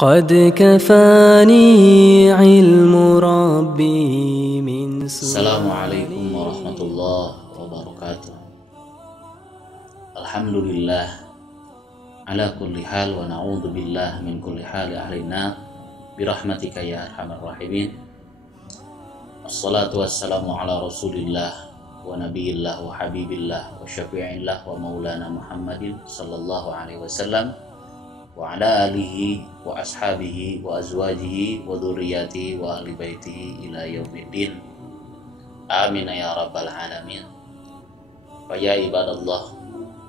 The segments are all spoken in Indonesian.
قد كفاني علم ربي من Assalamualaikum warahmatullahi wabarakatuh. Alhamdulillah ala kulli hal wa na'udzu billah min kulli hali ahlina birahmatika ya arhamar rahimin. Assalatu wassalamu ala rasulillah wa nabiyillah wa habibillah wa syafi'illah wa maulana Muhammadin sallallahu alaihi wasallam wa ala alihi wa ashabihi wa azwajihi wa dzurriyyatihi wa ahli baitihi ila yaumiddin. Amin ya rabbal alamin. Wa ya ibadallah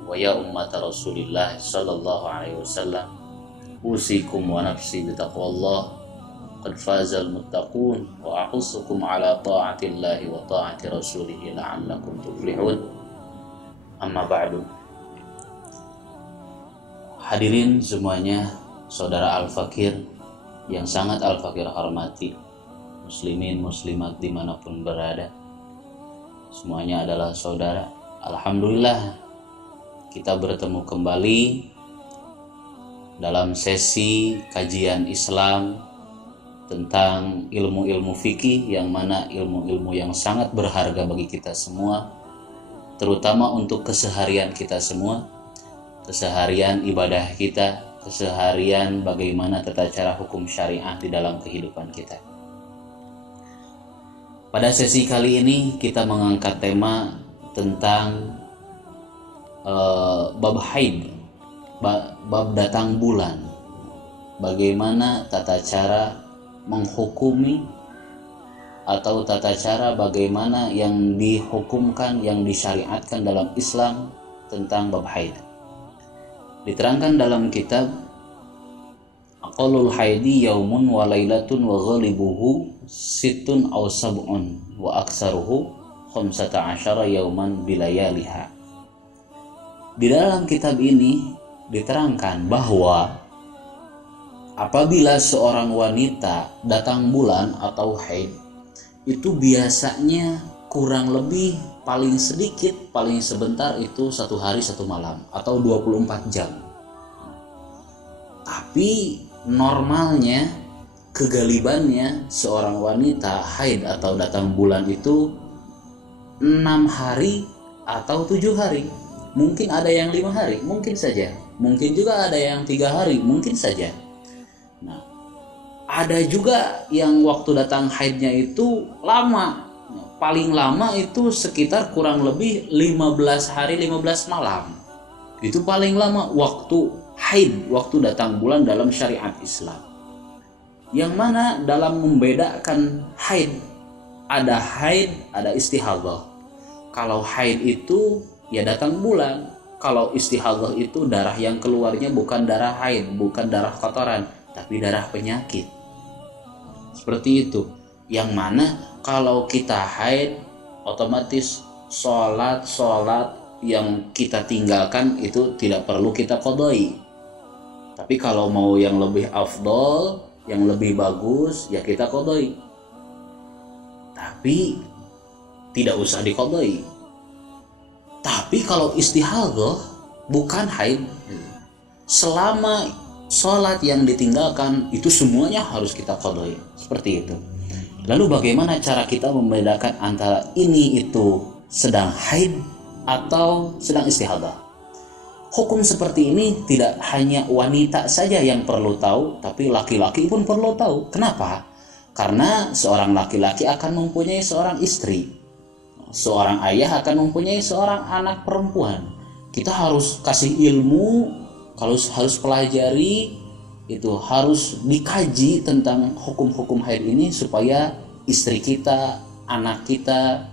wa ya ummat Rasulillah sallallahu alaihi wasallam, usikum wa nafsi bitaqwallah. Qad fazal muttaqun wa ahussukum ala ta'atillahi wa ta'ati rasulih la'allakum tuflihun. Amma ba'du. Hadirin semuanya, saudara Al-Fakir yang sangat Al-Fakir hormati, muslimin muslimat dimanapun berada, semuanya adalah saudara. Alhamdulillah kita bertemu kembali dalam sesi kajian Islam tentang ilmu-ilmu fikih, yang mana ilmu-ilmu yang sangat berharga bagi kita semua, terutama untuk keseharian kita semua, keseharian ibadah kita, keseharian bagaimana tata cara hukum syariah di dalam kehidupan kita. Pada sesi kali ini kita mengangkat tema tentang bab haid, bab datang bulan. Bagaimana tata cara menghukumi atau tata cara bagaimana yang dihukumkan, yang disyariatkan dalam Islam tentang bab haid. Diterangkan dalam kitab Aqallul haidi yaumun wa lailatun wa ghalibuhu sittun aw sab'un wa aksaruhu khamsata asyara yauman bilayaliha. Di dalam kitab ini diterangkan bahwa apabila seorang wanita datang bulan atau haid, itu biasanya kurang lebih paling sedikit, paling sebentar itu 1 hari 1 malam atau 24 jam. Tapi normalnya, kegalibannya seorang wanita haid atau datang bulan itu 6 hari atau 7 hari. Mungkin ada yang 5 hari, mungkin saja. Mungkin juga ada yang 3 hari, mungkin saja. Nah, ada juga yang waktu datang haidnya itu lama. Paling lama itu sekitar kurang lebih 15 hari 15 malam. Itu paling lama waktu haid, waktu datang bulan dalam syariat Islam. Yang mana dalam membedakan haid, ada haid, ada istihadah. Kalau haid itu ya datang bulan. Kalau istihadah itu darah yang keluarnya bukan darah haid, bukan darah kotoran, tapi darah penyakit. Seperti itu. Yang mana kalau kita haid, otomatis sholat yang kita tinggalkan itu tidak perlu kita qadai. Tapi kalau mau yang lebih afdol, yang lebih bagus, ya kita qadai. Tapi tidak usah diqadai. Tapi kalau istihadah bukan haid, selama sholat yang ditinggalkan itu semuanya harus kita qadai. Seperti itu. Lalu bagaimana cara kita membedakan antara ini itu sedang haid atau sedang istihadah? Hukum seperti ini tidak hanya wanita saja yang perlu tahu, tapi laki-laki pun perlu tahu. Kenapa? Karena seorang laki-laki akan mempunyai seorang istri, seorang ayah akan mempunyai seorang anak perempuan. Kita harus kasih ilmu, harus pelajari, itu harus dikaji tentang hukum-hukum haid ini supaya istri kita, anak kita,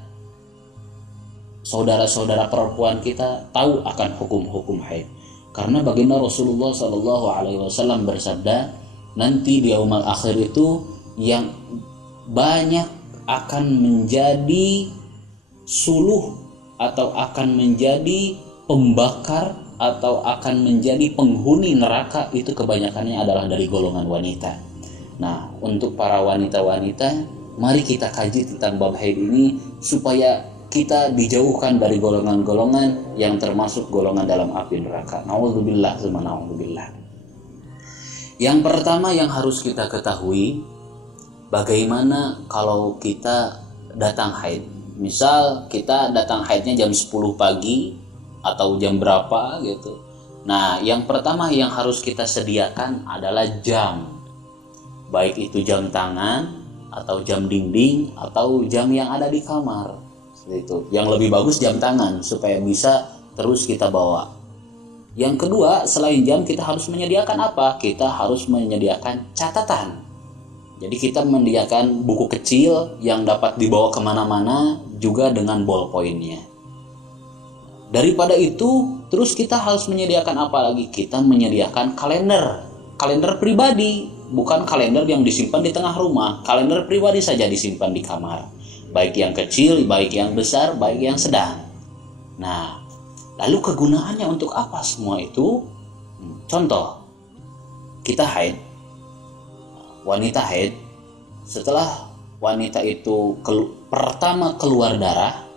saudara-saudara perempuan kita tahu akan hukum-hukum haid. Karena baginda Rasulullah SAW bersabda, nanti di yaumul akhir itu yang banyak akan menjadi suluh atau akan menjadi pembakar atau akan menjadi penghuni neraka, itu kebanyakannya adalah dari golongan wanita. Nah, untuk para wanita-wanita, mari kita kaji tentang bab haid ini supaya kita dijauhkan dari golongan-golongan yang termasuk golongan dalam api neraka. Nauzubillah, Yang pertama yang harus kita ketahui, bagaimana kalau kita datang haid. Misal kita datang haidnya jam 10 pagi atau jam berapa gitu. Nah, yang pertama yang harus kita sediakan adalah jam. Baik itu jam tangan atau jam dinding atau jam yang ada di kamar. Seperti itu. Yang lebih bagus jam tangan supaya bisa terus kita bawa. Yang kedua, selain jam kita harus menyediakan apa? Kita harus menyediakan catatan. Jadi kita menyediakan buku kecil yang dapat dibawa kemana-mana juga dengan ballpointnya. Daripada itu, terus kita harus menyediakan apa lagi? Kita menyediakan kalender pribadi, bukan kalender yang disimpan di tengah rumah. Kalender pribadi saja disimpan di kamar, baik yang kecil, baik yang besar, baik yang sedang. Nah, lalu kegunaannya untuk apa semua itu? Contoh, kita haid, wanita haid, setelah wanita itu pertama keluar darah,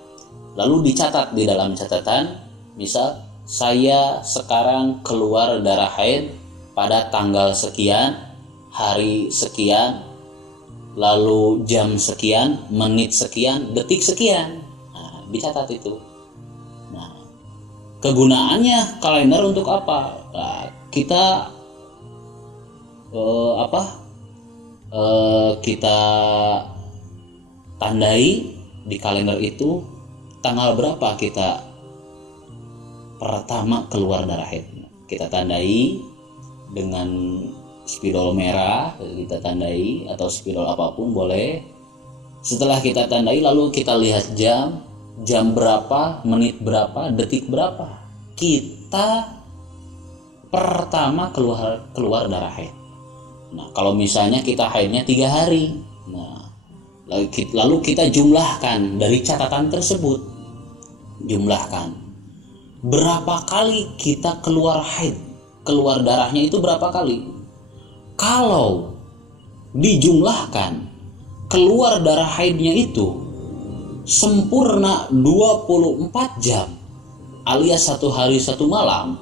lalu dicatat di dalam catatan, misal saya sekarang keluar darah haid pada tanggal sekian, hari sekian, lalu jam sekian, menit sekian, detik sekian. Nah, dicatat itu. Nah, kegunaannya kalender untuk apa? Nah, kita kita tandai di kalender itu tanggal berapa kita pertama keluar darah haid. Kita tandai dengan spidol merah, kita tandai atau spidol apapun boleh. Setelah kita tandai lalu kita lihat jam berapa, menit berapa, detik berapa kita pertama keluar darah haid. Nah, kalau misalnya kita haidnya 3 hari, nah lalu kita jumlahkan dari catatan tersebut, jumlahkan berapa kali kita keluar haid, keluar darahnya itu berapa kali. Kalau dijumlahkan keluar darah haidnya itu sempurna 24 jam alias 1 hari 1 malam,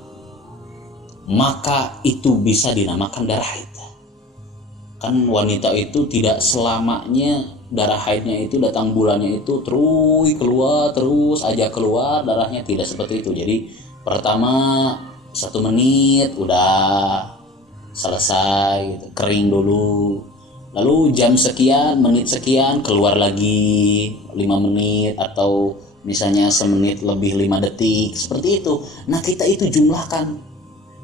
maka itu bisa dinamakan darah haid. Kan wanita itu tidak selamanya darah haidnya itu datang bulannya itu terus aja keluar darahnya, tidak seperti itu. Jadi pertama 1 menit udah selesai gitu, kering dulu, lalu jam sekian, menit sekian keluar lagi 5 menit atau misalnya semenit lebih 5 detik, seperti itu. Nah, kita itu jumlahkan,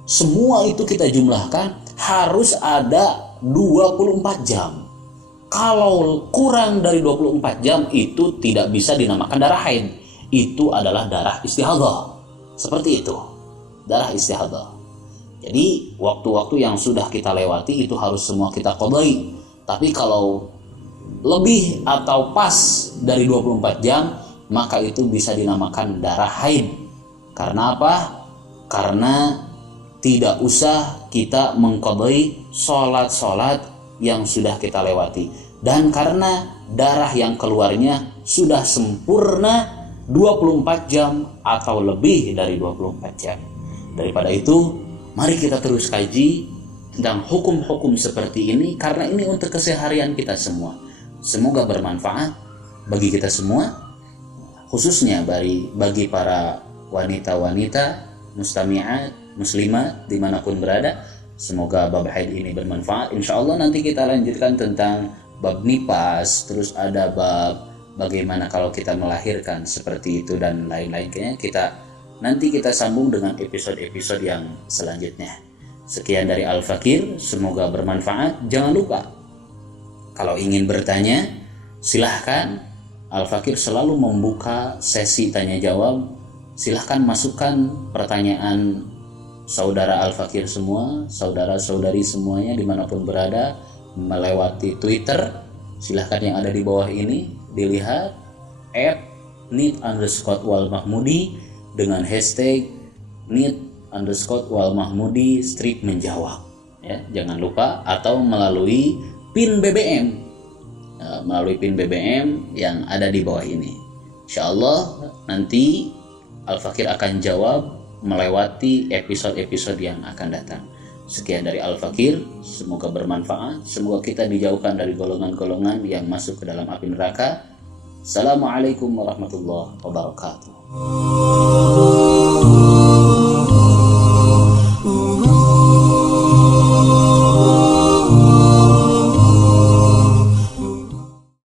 semua itu kita jumlahkan harus ada 24 jam. Kalau kurang dari 24 jam itu tidak bisa dinamakan darah haid. Itu adalah darah istihadhah. Seperti itu, darah istihadhah. Jadi waktu-waktu yang sudah kita lewati itu harus semua kita qadai. Tapi kalau lebih atau pas dari 24 jam, maka itu bisa dinamakan darah haid. Karena apa? Karena tidak usah kita mengqadai sholat-sholat yang sudah kita lewati. Dan karena darah yang keluarnya sudah sempurna 24 jam atau lebih dari 24 jam. Daripada itu, mari kita terus kaji tentang hukum-hukum seperti ini, karena ini untuk keseharian kita semua. Semoga bermanfaat bagi kita semua, khususnya bagi para wanita-wanita mustami'at, muslimat dimanapun berada. Semoga bab haid ini bermanfaat. Insya Allah nanti kita lanjutkan tentang bab nifas, terus ada bab bagaimana kalau kita melahirkan seperti itu dan lain-lain. Kayaknya nanti kita sambung dengan episode-episode yang selanjutnya. Sekian dari Al-Fakir, semoga bermanfaat. Jangan lupa kalau ingin bertanya silahkan, Al-Fakir selalu membuka sesi tanya jawab. Silahkan masukkan pertanyaan saudara Al-Fakir semua, saudara-saudari semuanya dimanapun berada, melewati Twitter. Silahkan yang ada di bawah ini dilihat @nit_walmahmudi dengan hashtag nit_walmahmudi strip menjawab, ya, jangan lupa. Atau melalui pin BBM, yang ada di bawah ini. Insyaallah nanti Al-Fakir akan jawab melewati episode-episode yang akan datang. Sekian dari Al-Fakir, semoga bermanfaat, semoga kita dijauhkan dari golongan-golongan yang masuk ke dalam api neraka. Assalamualaikum warahmatullahi wabarakatuh.